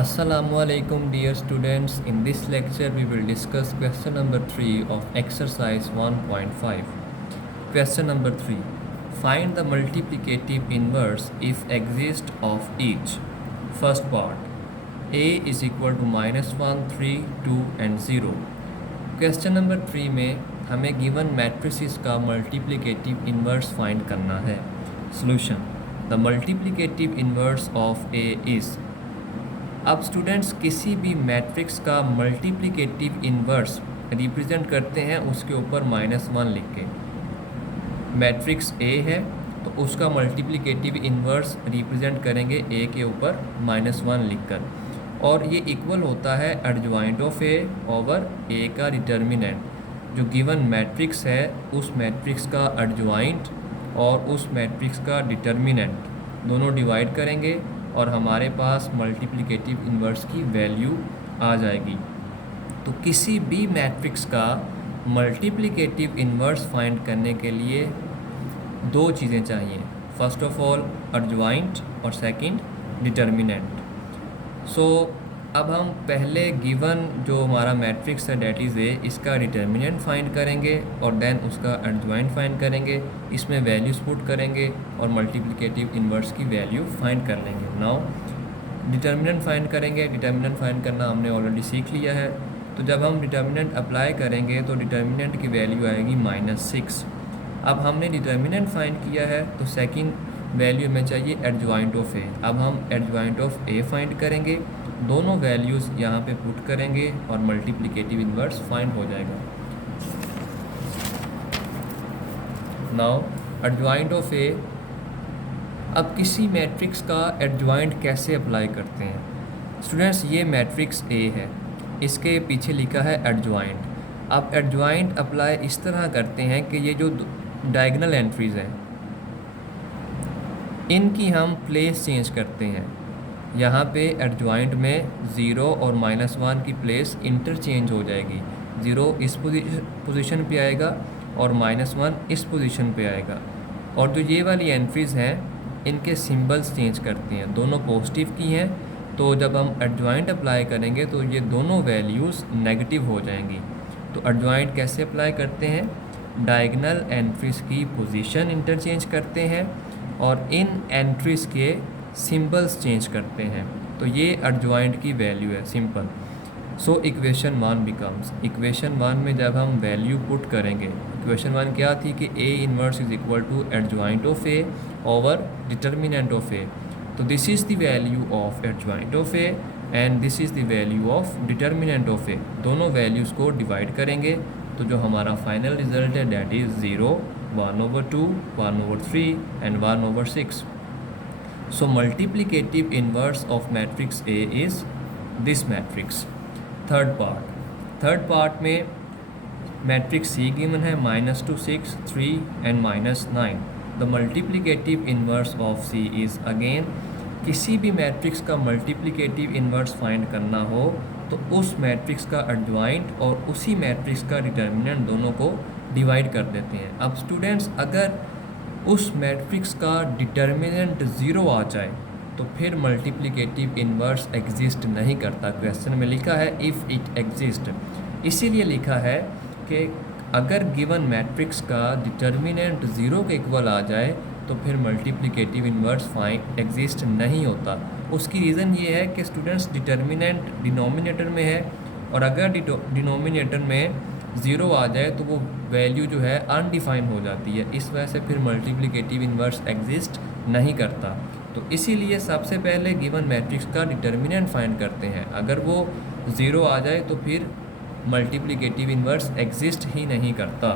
Assalamualaikum dear students. In this lecture we will discuss question number 3 of exercise 1.5. Question number 3. Find the multiplicative inverse if exist of each. First part. A is equal to -1, 3, 2 and 0. Question number 3 में हमें given matrices का multiplicative inverse find करना है. Solution. The multiplicative inverse of A is. अब students किसी भी matrix का multiplicative inverse represent करते हैं उसके ऊपर -1 लिख के. मैट्रिक्स ए है तो उसका मल्टीप्लिकेटिव इन्वर्स रिप्रेजेंट करेंगे ए के ऊपर -1 लिखकर, और ये इक्वल होता है एडजॉइंट ऑफ ए ओवर ए का डिटर्मिनेंट. जो गिवन मैट्रिक्स है उस मैट्रिक्स का एडजॉइंट और उस मैट्रिक्स का डिटर्मिनेंट दोनों डिवाइड करेंगे और हमारे पास मल्टीप्लिकेटिव इन्वर्स की वैल्यू आ जाएगी. तो किसी भी मैट्रिक्स का मल्टीप्लिकेटिव इन्वर्स फाइंड करने के लिए दो चीज़ें चाहिए. फर्स्ट ऑफ ऑल एडजॉइंट और सेकंड डिटर्मिनेंट. सो अब हम पहले गिवन जो हमारा मैट्रिक्स है डेट इज़ ए, इसका डिटर्मिनेंट फाइंड करेंगे और देन उसका एडजॉइंट फाइंड करेंगे. इसमें वैल्यूज पुट करेंगे और मल्टीप्लिकेटिव इन्वर्स की वैल्यू फाइंड कर लेंगे. नाउ डिटर्मिनेंट फाइंड करेंगे. डिटर्मिनेंट फाइंड करना हमने ऑलरेडी सीख लिया है. तो जब हम डिटर्मिनेंट अप्लाई करेंगे तो डिटर्मिनेंट की वैल्यू आएगी -6. अब हमने डिटर्मिनेंट फाइंड किया है तो सेकेंड वैल्यू में चाहिए एडजॉइंट ऑफ ए. अब हम एडजॉइंट ऑफ ए फाइंड करेंगे, दोनों वैल्यूज़ यहाँ पे पुट करेंगे और मल्टीप्लिकेटिव इन्वर्स फाइंड हो जाएगा. नाउ एडजॉइंट ऑफ ए. अब किसी मैट्रिक्स का एडजॉइंट कैसे अप्लाई करते हैं स्टूडेंट्स. ये मैट्रिक्स ए है, इसके पीछे लिखा है एडजॉइंट. अब एडजॉइंट अप्लाई इस तरह करते हैं कि ये जो डायगोनल एंट्रीज़ हैं इनकी हम प्लेस चेंज करते हैं. यहाँ पे एडजॉइंट में 0 और -1 की प्लेस इंटरचेंज हो जाएगी. 0 इस पोजीशन पे आएगा और -1 इस पोजीशन पे आएगा. और जो ये वाली एंट्रीज़ हैं इनके सिंबल्स चेंज करते हैं. दोनों पॉजिटिव की हैं तो जब हम एडजॉइंट अप्लाई करेंगे तो ये दोनों वैल्यूज़ नेगेटिव हो जाएंगी. तो एडजॉइंट कैसे अप्लाई करते हैं, डायगोनल एंट्रीज़ की पोजीशन इंटरचेंज करते हैं और इन एंट्रीज़ के सिंबल्स चेंज करते हैं. तो ये एडजॉइंट की वैल्यू है, simple. So equation 1 becomes. Equation 1 में जब हम वैल्यू पुट करेंगे, इक्वेशन 1 क्या थी कि A inverse is equal to adjoint of A over determinant of A. तो this is the value of adjoint of A and this is the value of determinant of A. दोनों values को divide करेंगे तो जो हमारा final result है that is 0, 1/2, 1/3 and 1/6. So multiplicative inverse of matrix A is this matrix. Third part में matrix C given है -2, 6, 3 and -9. The multiplicative inverse of C is again किसी भी मैट्रिक्स का मल्टीप्लिकेटिव इन्वर्स फाइंड करना हो तो उस मैट्रिक्स का एडजॉइंट और उसी मैट्रिक्स का डिटर्मिनेंट दोनों को डिवाइड कर देते हैं. अब स्टूडेंट्स अगर उस मैट्रिक्स का डिटर्मिनेंट 0 आ जाए तो फिर मल्टीप्लिकेटिव इन्वर्स एग्जिस्ट नहीं करता. क्वेश्चन में लिखा है इफ़ इट एग्जिस्ट. इसीलिए लिखा है कि अगर गिवन मैट्रिक्स का डिटर्मिनेंट 0 के इक्वल आ जाए तो फिर मल्टीप्लिकेटिव इन्वर्स एग्जिस्ट नहीं होता. उसकी रीज़न ये है कि स्टूडेंट्स डिटर्मिनेंट डिनोमिनेटर में है और अगर डिनोमिनेटर में 0 आ जाए तो वो वैल्यू जो है अनडिफाइन हो जाती है. इस वजह से फिर मल्टीप्लिकेटिव इन्वर्स एग्जिस्ट नहीं करता. तो इसीलिए सबसे पहले गिवन मैट्रिक्स का डिटर्मिनेंट फाइंड करते हैं. अगर वो 0 आ जाए तो फिर मल्टीप्लिकेटिव इन्वर्स एग्जिस्ट ही नहीं करता.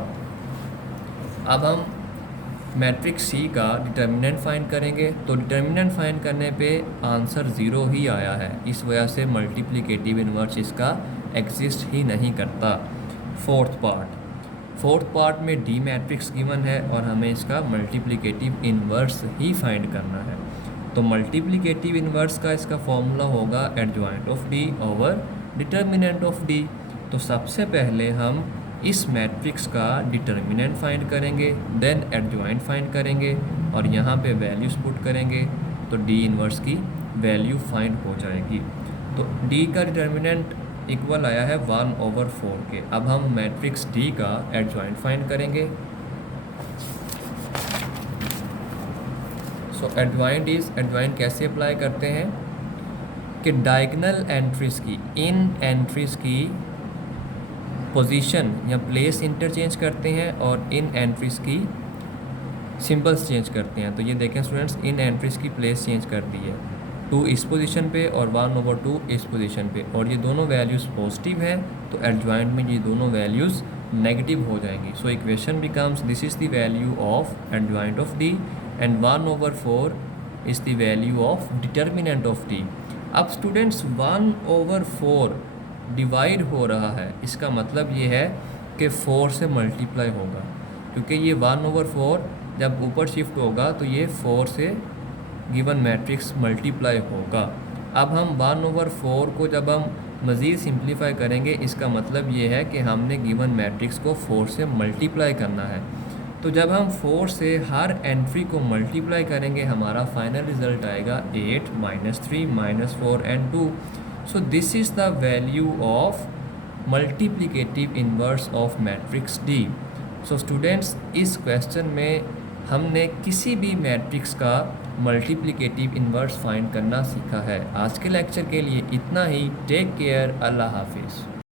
अब हम मैट्रिक्स सी का डिटर्मिनेंट फाइंड करेंगे तो डिटर्मिनेंट फाइंड करने पे आंसर 0 ही आया है. इस वजह से मल्टीप्लिकेटिव इन्वर्स इसका एग्जिस्ट ही नहीं करता. फोर्थ पार्ट में डी मैट्रिक्स गिवन है और हमें इसका मल्टीप्लिकेटिव इन्वर्स ही फाइंड करना है. तो मल्टीप्लिकेटिव इन्वर्स का इसका फॉर्मूला होगा adjoint of D over determinant of D. तो सबसे पहले हम इस मैट्रिक्स का डिटर्मिनेंट फाइंड करेंगे, देन एडजॉइंट फाइंड करेंगे और यहाँ पे वैल्यूज़ पुट करेंगे तो डी इन्वर्स की वैल्यू फाइंड हो जाएगी. तो डी का डिटर्मिनेंट इक्वल आया है 1/4 के। अब हम मैट्रिक्स डी का एडजॉइंट फाइंड करेंगे। सो एडजॉइंट कैसे अप्लाई करते हैं कि डायगोनल एंट्रीज की, इन एंट्रीज की पोजीशन या प्लेस इंटरचेंज करते हैं और इन एंट्रीज की सिंबल्स चेंज करते हैं। तो ये देखें स्टूडेंट्स, इन एंट्रीज की प्लेस चेंज कर दी है, 2 इस पोजीशन पे और 1/2 इस पोजीशन पे, और ये दोनों वैल्यूज़ पॉजिटिव हैं तो एडजॉइंट में ये दोनों वैल्यूज़ नेगेटिव हो जाएंगी। So equation becomes this is the value of adjoint of D and 1/4 is the value of determinant of D. अब स्टूडेंट्स 1/4 डिवाइड हो रहा है, इसका मतलब ये है कि 4 से मल्टीप्लाई होगा, क्योंकि ये 1/4 जब ऊपर शिफ्ट होगा तो ये 4 से गिवन मैट्रिक्स मल्टीप्लाई होगा। अब हम 1/4 को जब हम मज़ीद सिंप्लीफाई करेंगे, इसका मतलब ये है कि हमने गिवन मैट्रिक्स को 4 से मल्टीप्लाई करना है। तो जब हम 4 से हर एंट्री को मल्टीप्लाई करेंगे, हमारा फाइनल रिज़ल्ट आएगा 8 -3 -4 and 2। So this is the value of multiplicative inverse of matrix D. So students, इस क्वेश्चन में हमने किसी भी मैट्रिक्स का मल्टीप्लिकेटिव इन्वर्स फाइंड करना सीखा है। आज के लेक्चर के लिए इतना ही। टेक केयर, अल्लाह हाफिज़।